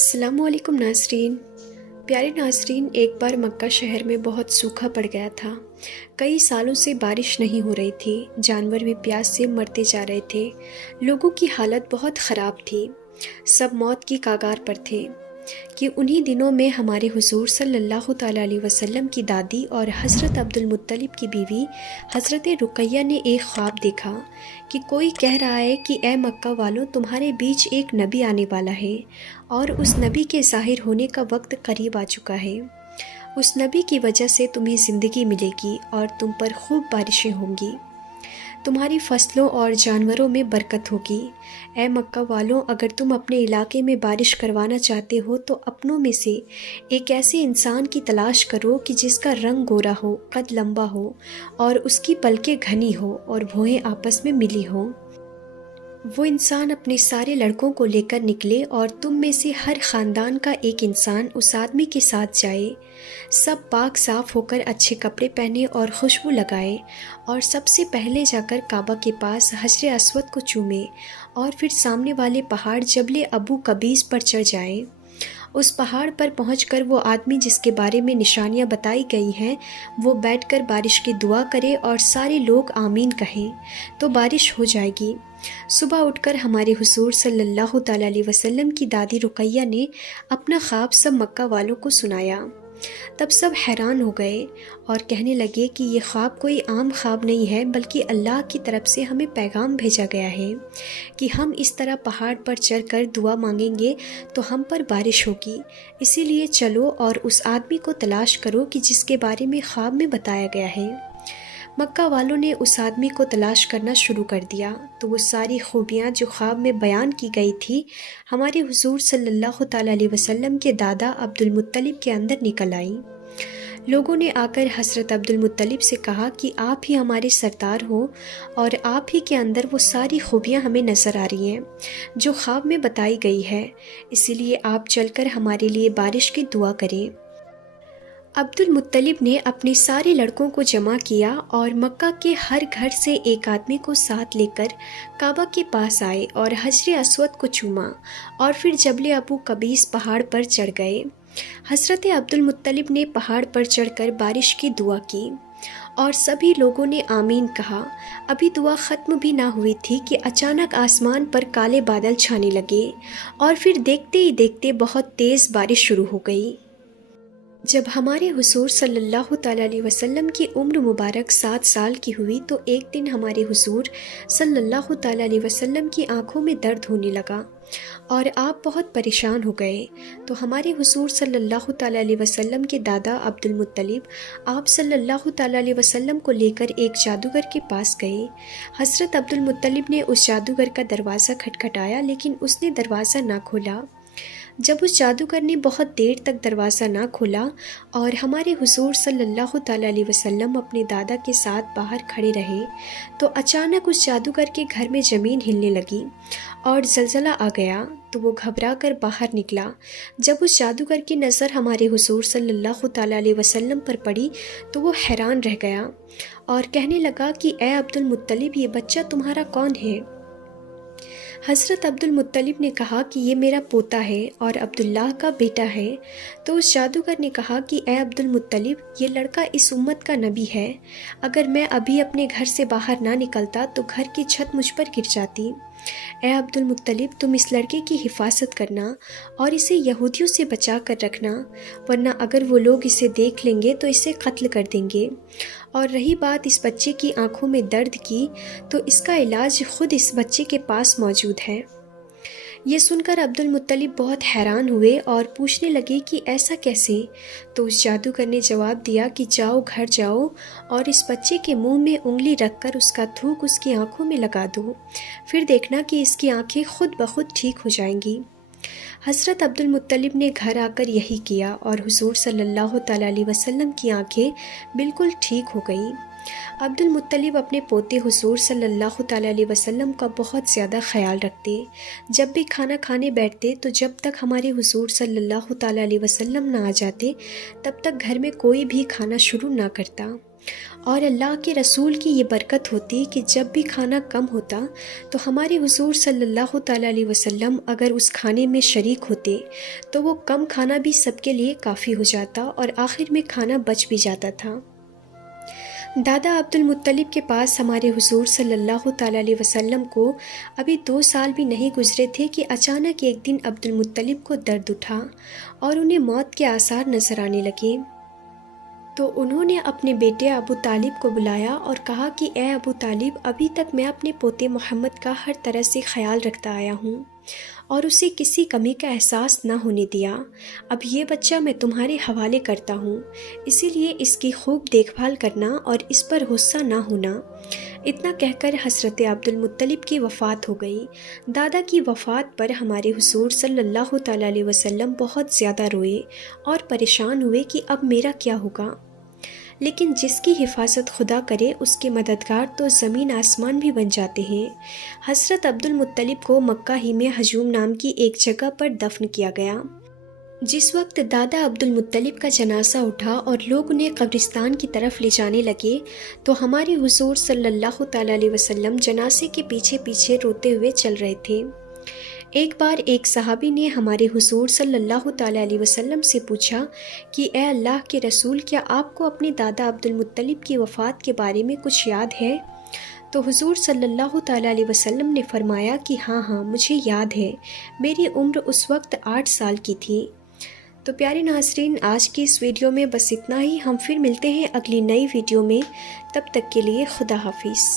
السلام علیکم ناظرین۔ پیارے ناظرین، ایک بار مکہ شہر میں بہت سوکھا پڑ گیا تھا۔ کئی سالوں سے بارش نہیں ہو رہی تھی، جانور بھی پیاس سے مرتے جا رہے تھے، لوگوں کی حالت بہت خراب تھی، سب موت کی کگار پر تھے کہ انہی دنوں میں ہمارے حضور صلی اللہ تعالیٰ علیہ وسلم کی دادی اور حضرت عبد المطلب کی بیوی حضرت رقیہ نے ایک خواب دیکھا کہ کوئی کہہ رہا ہے کہ اے مکہ والوں، تمہارے بیچ ایک نبی آنے والا ہے اور اس نبی کے ظاہر ہونے کا وقت قریب آ چکا ہے۔ اس نبی کی وجہ سے تمہیں زندگی ملے گی اور تم پر خوب بارشیں ہوں گی، تمہاری فصلوں اور جانوروں میں برکت ہوگی۔ اے مکہ والوں، اگر تم اپنے علاقے میں بارش کروانا چاہتے ہو تو اپنوں میں سے ایک ایسے انسان کی تلاش کرو کہ جس کا رنگ گورا ہو، قد لمبا ہو اور اس کی پلکیں گھنی ہو اور بھویں آپس میں ملی ہوں۔ وہ انسان اپنے سارے لڑکوں کو لے کر نکلے اور تم میں سے ہر خاندان کا ایک انسان اس آدمی کے ساتھ جائے، سب پاک صاف ہو کر اچھے کپڑے پہنے اور خوشبو لگائے اور سب سے پہلے جا کر کعبہ کے پاس حجر اسود کو چومے اور پھر سامنے والے پہاڑ جبل ابو قبیس پر چڑھ جائے۔ اس پہاڑ پر پہنچ کر وہ آدمی جس کے بارے میں نشانیاں بتائی گئی ہیں وہ بیٹھ کر بارش کی دعا کرے اور سارے لوگ آمین کہیں تو بارش ہو جائے گی۔ صبح اٹھ کر ہمارے حضور صلی اللہ تعالیٰ علیہ وسلم کی دادی رقیہ نے اپنا خواب سب مکہ والوں کو سنایا۔ تب سب حیران ہو گئے اور کہنے لگے کہ یہ خواب کوئی عام خواب نہیں ہے، بلکہ اللہ کی طرف سے ہمیں پیغام بھیجا گیا ہے کہ ہم اس طرح پہاڑ پر چڑھ کر دعا مانگیں گے تو ہم پر بارش ہوگی۔ اسی لیے چلو اور اس آدمی کو تلاش کرو کہ جس کے بارے میں خواب میں بتایا گیا ہے۔ مکہ والوں نے اس آدمی کو تلاش کرنا شروع کر دیا تو وہ ساری خوبیاں جو خواب میں بیان کی گئی تھی ہمارے حضور صلی اللہ تعالیٰ علیہ وسلم کے دادا عبد المطلب کے اندر نکل آئیں۔ لوگوں نے آ کر حضرت عبد المطلب سے کہا کہ آپ ہی ہمارے سردار ہو اور آپ ہی کے اندر وہ ساری خوبیاں ہمیں نظر آ رہی ہیں جو خواب میں بتائی گئی ہے، اسی لیے آپ چل کر ہمارے لیے بارش کی دعا کریں۔ عبد المطلب نے اپنے سارے لڑکوں کو جمع کیا اور مکہ کے ہر گھر سے ایک آدمی کو ساتھ لے کر کعبہ کے پاس آئے اور حجر اسود کو چوما اور پھر جبل ابو قبیس پہاڑ پر چڑھ گئے۔ حضرت عبد المطلب نے پہاڑ پر چڑھ کر بارش کی دعا کی اور سبھی لوگوں نے آمین کہا۔ ابھی دعا ختم بھی نہ ہوئی تھی کہ اچانک آسمان پر کالے بادل چھانے لگے اور پھر دیکھتے ہی دیکھتے بہت تیز بارش شروع ہو گئی۔ جب ہمارے حضور صلی اللہ تعالیٰ علیہ وسلم کی عمر مبارک 7 سال کی ہوئی تو ایک دن ہمارے حضور صلی اللہ تعالیٰ علیہ وسلم کی آنکھوں میں درد ہونے لگا اور آپ بہت پریشان ہو گئے، تو ہمارے حضور صلی اللہ تعالیٰ علیہ وسلم کے دادا عبد المطلب آپ صلی اللہ تعالیٰ علیہ وسلم کو لے کر ایک جادوگر کے پاس گئے۔ حضرت عبد المطلب نے اس جادوگر کا دروازہ کھٹکھٹایا لیکن اس نے دروازہ نہ کھولا۔ جب اس جادوگر نے بہت دیر تک دروازہ نہ کھولا اور ہمارے حضور صلی اللہ تعالیٰ علیہ وسلم اپنے دادا کے ساتھ باہر کھڑے رہے تو اچانک اس جادوگر کے گھر میں زمین ہلنے لگی اور زلزلہ آ گیا تو وہ گھبرا کر باہر نکلا۔ جب اس جادوگر کی نظر ہمارے حضور صلی اللہ تعالیٰ علیہ وسلم پر پڑی تو وہ حیران رہ گیا اور کہنے لگا کہ اے عبد المطلب، یہ بچہ تمہارا کون ہے؟ حضرت عبد المطلب نے کہا کہ یہ میرا پوتا ہے اور عبداللہ کا بیٹا ہے۔ تو اس جادوگر نے کہا کہ اے عبد المطلب، یہ لڑکا اس امت کا نبی ہے، اگر میں ابھی اپنے گھر سے باہر نہ نکلتا تو گھر کی چھت مجھ پر گر جاتی۔ اے عبد المطلب، تم اس لڑکے کی حفاظت کرنا اور اسے یہودیوں سے بچا کر رکھنا، ورنہ اگر وہ لوگ اسے دیکھ لیں گے تو اسے قتل کر دیں گے۔ اور رہی بات اس بچے کی آنکھوں میں درد کی تو اس کا علاج خود اس بچے کے پاس موجود ہے۔ یہ سن کر عبد المطلب بہت حیران ہوئے اور پوچھنے لگے کہ ایسا کیسے؟ تو اس جادوگر نے جواب دیا کہ جاؤ، گھر جاؤ اور اس بچے کے منہ میں انگلی رکھ کر اس کا تھوک اس کی آنکھوں میں لگا دو، پھر دیکھنا کہ اس کی آنکھیں خود بخود ٹھیک ہو جائیں گی۔ حضرت عبد المطلب نے گھر آ کر یہی کیا اور حضور صلی اللہ تعالیٰ علیہ وسلم کی آنکھیں بالکل ٹھیک ہو گئیں۔ عبد المطلب اپنے پوتے حضور صلی اللہ تعالیٰ علیہ وسلم کا بہت زیادہ خیال رکھتے۔ جب بھی کھانا کھانے بیٹھتے تو جب تک ہمارے حضور صلی اللہ تعالیٰ علیہ وسلم نہ آ جاتے تب تک گھر میں کوئی بھی کھانا شروع نہ کرتا۔ اور اللہ کے رسول کی یہ برکت ہوتی کہ جب بھی کھانا کم ہوتا تو ہمارے حضور صلی اللہ تعالیٰ علیہ وسلم اگر اس کھانے میں شریک ہوتے تو وہ کم کھانا بھی سب کے لیے کافی ہو جاتا اور آخر میں کھانا بچ بھی جاتا تھا۔ دادا عبد المطلب کے پاس ہمارے حضور صلی اللہ تعالیٰ علیہ وسلم کو ابھی 2 سال بھی نہیں گزرے تھے کہ اچانک ایک دن عبد المطلب کو درد اٹھا اور انہیں موت کے آثار نظر آنے لگے۔ تو انہوں نے اپنے بیٹے ابو طالب کو بلایا اور کہا کہ اے ابو طالب، ابھی تک میں اپنے پوتے محمد کا ہر طرح سے خیال رکھتا آیا ہوں اور اسے کسی کمی کا احساس نہ ہونے دیا۔ اب یہ بچہ میں تمہارے حوالے کرتا ہوں، اسی لیے اس کی خوب دیکھ بھال کرنا اور اس پر غصہ نہ ہونا۔ اتنا کہہ کر حضرت عبد المطلب کی وفات ہو گئی۔ دادا کی وفات پر ہمارے حضور صلی اللہ تعالیٰ علیہ وسلم بہت زیادہ روئے اور پریشان ہوئے کہ اب میرا کیا ہوگا۔ لیکن جس کی حفاظت خدا کرے اس کے مددگار تو زمین آسمان بھی بن جاتے ہیں۔ حضرت عبد المطلب کو مکہ ہی میں ہجوم نام کی ایک جگہ پر دفن کیا گیا۔ جس وقت دادا عبد المطلب کا جنازہ اٹھا اور لوگ انہیں قبرستان کی طرف لے جانے لگے تو ہمارے حضور صلی اللہ تعالیٰ علیہ وسلم جنازے کے پیچھے پیچھے روتے ہوئے چل رہے تھے۔ ایک بار ایک صحابی نے ہمارے حضور صلی اللہ تعالیٰ علیہ وسلم سے پوچھا کہ اے اللہ کے رسول، کیا آپ کو اپنے دادا عبد المطلب کی وفات کے بارے میں کچھ یاد ہے؟ تو حضور صلی اللہ تعالیٰ علیہ وسلم نے فرمایا کہ ہاں مجھے یاد ہے، میری عمر اس وقت 8 سال کی تھی۔ تو پیارے ناظرین، آج کی اس ویڈیو میں بس اتنا ہی۔ ہم پھر ملتے ہیں اگلی نئی ویڈیو میں، تب تک کے لیے خدا حافظ۔